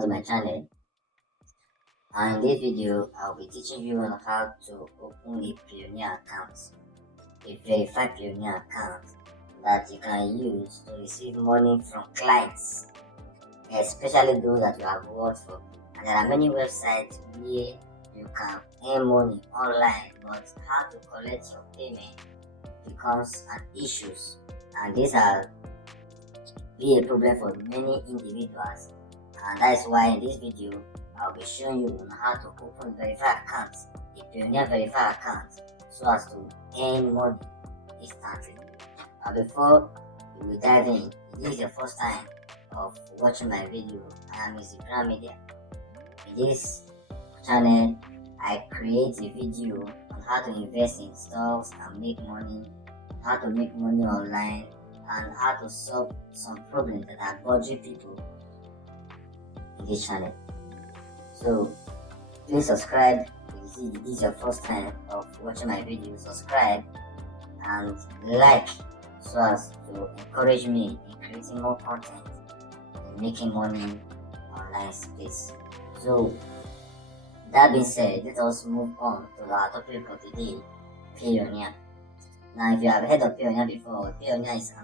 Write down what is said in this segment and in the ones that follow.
Welcome to my channel, and in this video I'll be teaching you on how to open a Payoneer account, a verified Payoneer account that you can use to receive money from clients, especially those that you have worked for. And there are many websites where you can earn money online, but how to collect your payment becomes an issue, and these are be a problem for many individuals. And that is why in this video I'll be showing you on how to open verified accounts, a Payoneer verified account, so as to earn money instantly. And before we dive in, if this is your first time of watching my video, I am Mr. Media. In this channel I create a video on how to invest in stocks and make money, how to make money online, and how to solve some problems that are bothering people in this channel. So please subscribe if this is your first time of watching my video. Subscribe and like, so as to encourage me in creating more content and making money online space. So that being said, let us move on to our topic for today, Payoneer. Now, if you have heard of Payoneer before, Payoneer is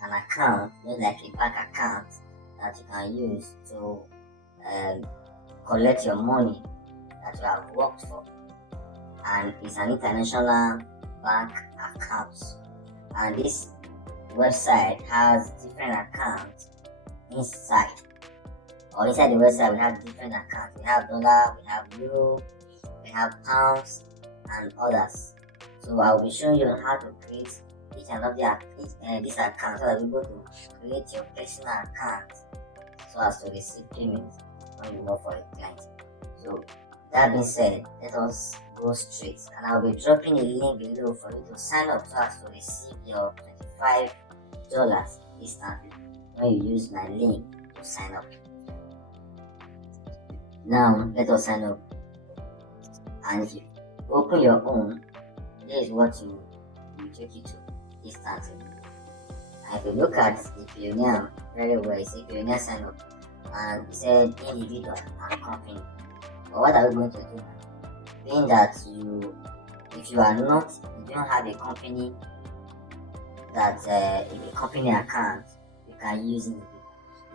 an account, not like a bank account, that you can use to collect your money that you have worked for, and it's an international bank account. And this website has different accounts inside the website. We have different accounts. We have dollar, we have euro, we have pounds, and others. So I'll be showing you how to create each and every this account, so that you're able to create your personal account so as to receive payments when you work for a client. So that being said, let us go straight, and I'll be dropping a link below for you to sign up so as to receive your $25 instantly when you use my link to sign up. Now let us sign up, and if you open your own, this is what you take you to instantly. And if you look at the Payoneer very well, you see Payoneer sign up, and it said individual and company. But what are we going to do now? Being that if you don't have a company a company account, you can use individual.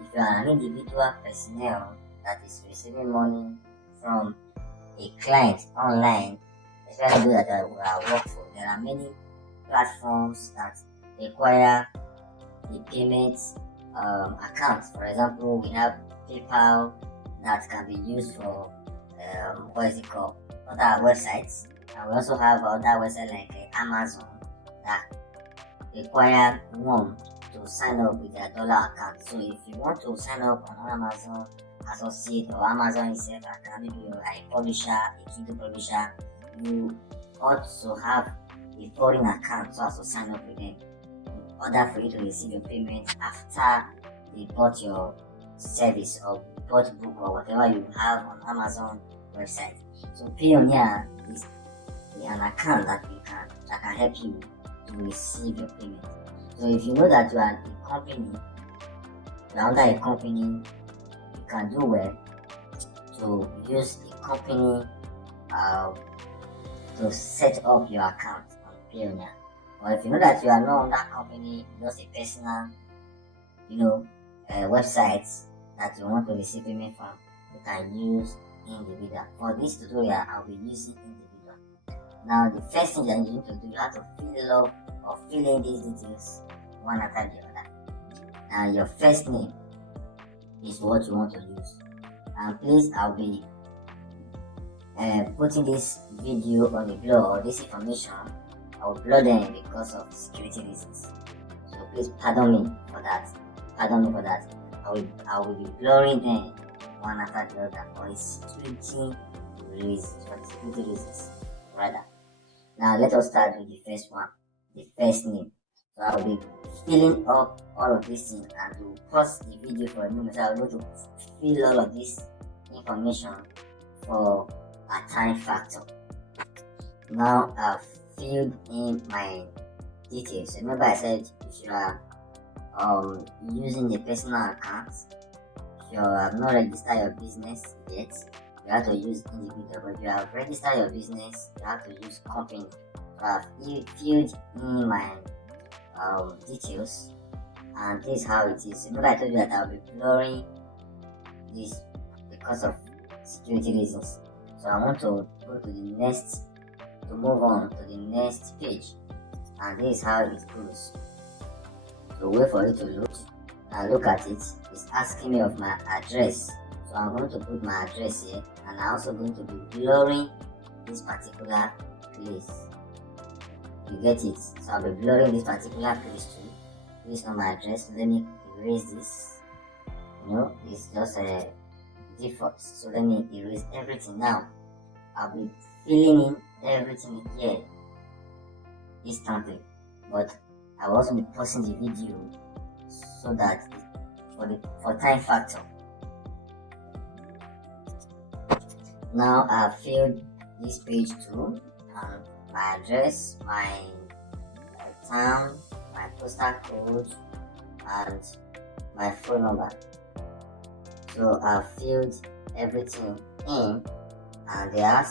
If you are an individual personnel that is receiving money from a client online, especially those that are work for, there are many platforms that require the payment accounts. For example, we have PayPal that can be used for other websites, and we also have other websites like Amazon that require one to sign up with their dollar account. So if you want to sign up on Amazon Associate or Amazon itself account, maybe you're a publisher, a Kindle publisher, you ought to have a foreign account so as to sign up with them in order for you to receive your payment after they bought your service or bought book or whatever you have on Amazon website. So Payoneer is an account that can help you to receive your payment. So if you know that you are a company, you are under a company, you can do well to use a company to set up your account on Payoneer. Or if you know that you are not on that company, just a personal, websites that you want to receive payment from, you can use individual. For this tutorial, I'll be using individual. Now, the first thing that you need to do, you have to fill in these details one after the other. Now, your first name is what you want to use. And please, I'll be putting this video on the blog, or this information I will blur them because of security reasons. So please pardon me for that. I will be blurring them one after the other for security reasons rather. Now let us start with the first one, the first name. So I will be filling up all of these things, and to pause the video for a moment, so I will go to fill all of this information for a time factor. Now I've filled in my details. Remember I said if you are using a personal account, you have not registered your business yet, you have to use individual. But if you have registered your business, you have to use company. So I've filled in my details, and this is how it is. Remember I told you that I'll be blurring this because of security reasons. So I want to go to the next, to move on to the next page, and this is how it goes. So wait for it to load. Now look at it. It's asking me of my address. So I'm going to put my address here, and I'm also going to be blurring this particular place. You get it? So I'll be blurring this particular place too. This is not my address. Let me erase this. It's just a default. So let me erase everything now. I'll be filling in everything here instantly. But I will also be pausing the video so that for time factor. Now I've filled this page too. My address, my town, my postal code, and my phone number. So I've filled everything in, and they are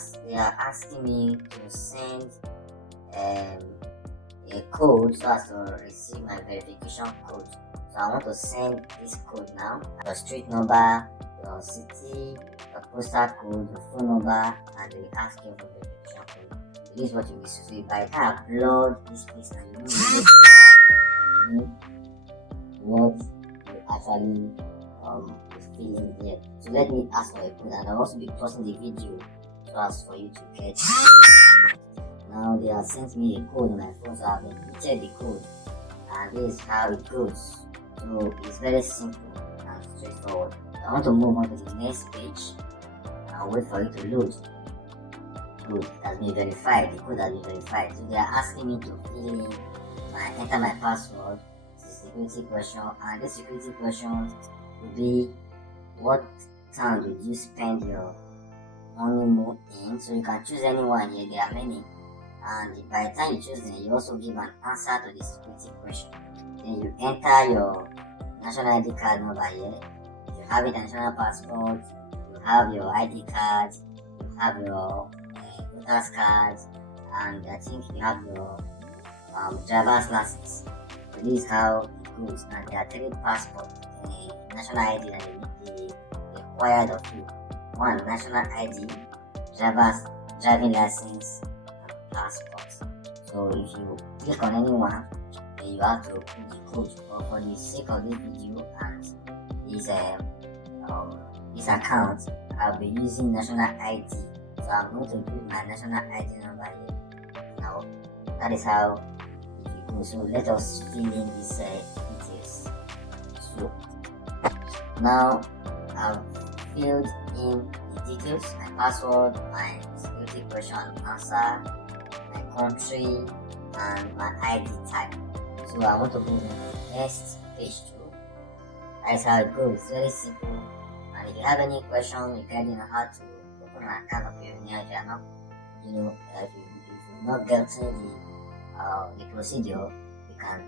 asking me to send a code so as to receive my verification code. So I want to send this code now. Your street number, your city, your postal code, your phone number, and they will ask you for verification code. This is what you will see. By the time I upload this place, and you know what you actually is filling here. So let me ask for a code, and I'll also be pausing the video so as for you to get. Now they have sent me a code on my phone, so I've inputted the code, and this is how it goes. So it's very simple and straightforward. I want to move on to the next page. I'll wait for it to load. Good, it has been verified. The code has been verified. So they are asking me to fill in, enter my password. It's a security question, and this security question will be, what town did you spend your honeymoon in? So you can choose anyone here. There are many, and by the time you choose them, you also give an answer to the security question. Then you enter your national ID card number here. If you have a national passport, you have your ID card, you have your voter's card, and I think you have your driver's license. So this is how it goes. Now there are three passports, national ID that they required of you. One, national ID, driving license, and passport. So if you click on any one, then you have to put the code. But for the sake of this video and this account, I'll be using national ID. So I'm going to put my national ID number here. Now that is how it will go. So let us fill in these details. So now I've filled in the details, my password, my security question answer, my country, and my ID type. So I want to move on to the next page too. That's how it goes. It's very simple. And if you have any question regarding how to open an account of Payoneer, if you are not, if you've not gotten the procedure, you can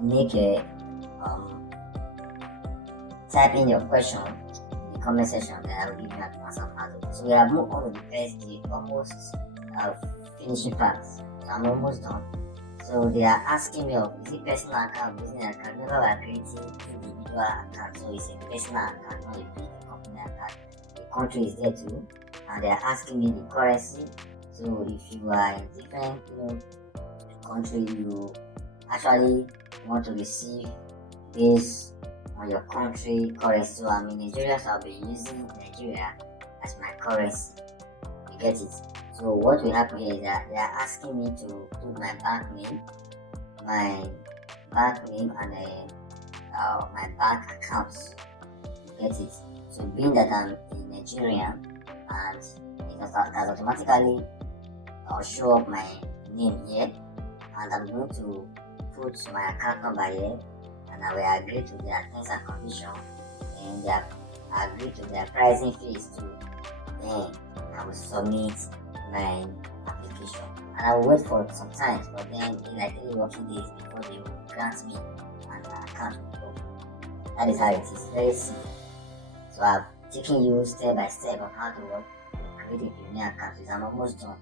make a type in your question in the comment section, then I will give you an answer on how to do. So we have moved on to the almost finishing part. So I'm almost done. So they are asking me of, is it personal account, business account? Remember we are creating individual account, so it's a personal account, not a company account. The country is there too, and they are asking me the currency. So if you are in different country, you actually want to receive based on your country currency. So I'm in Nigeria, so I'll be using Nigeria as my currency. You get it? So what will happen here is that they are asking me to put my bank name, and my bank accounts. You get it? So being that I'm in Nigeria, and it has automatically show up my name here, and I'm going to put my account number here, and I will agree to their terms and conditions, and they agree to their pricing fees too. Then I will submit my application, and I will wait for some time, but then in like 3 working days before they will grant me an account will open. That is how it is. Very simple. So I've taken you step by step on how to create a Payoneer account, which I'm almost done.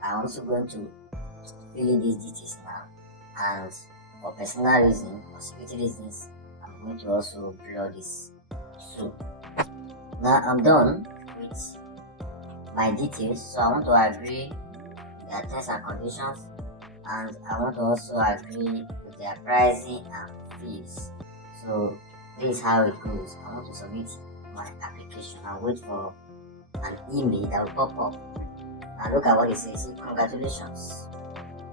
I'm also going to fill in these details now, and for personal reasons or security reasons, I'm going to also blur this too. Now I'm done with my details, so I want to agree with their terms and conditions, and I want to also agree with their pricing and fees. So this is how it goes. I want to submit my application and wait for an email that will pop up. And look at what it says. Congratulations,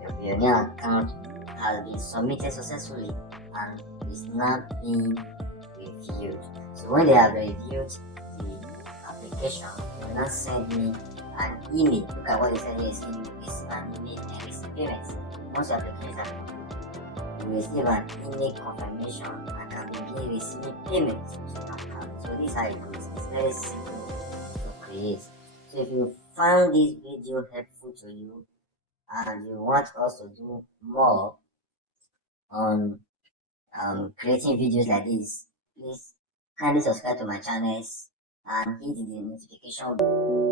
your Payoneer account has been submitted successfully and is now being reviewed. So when they have reviewed the application, they will now send me an email. Look at what they said here. Is an email and receive payments. Once your application is approved, you will receive an email confirmation and can begin receiving payments to your account. So this is how it goes. It's very simple to create. So if you found this video helpful to you and you want us to do more on creating videos like this, please kindly subscribe to my channels and hit the notification bell.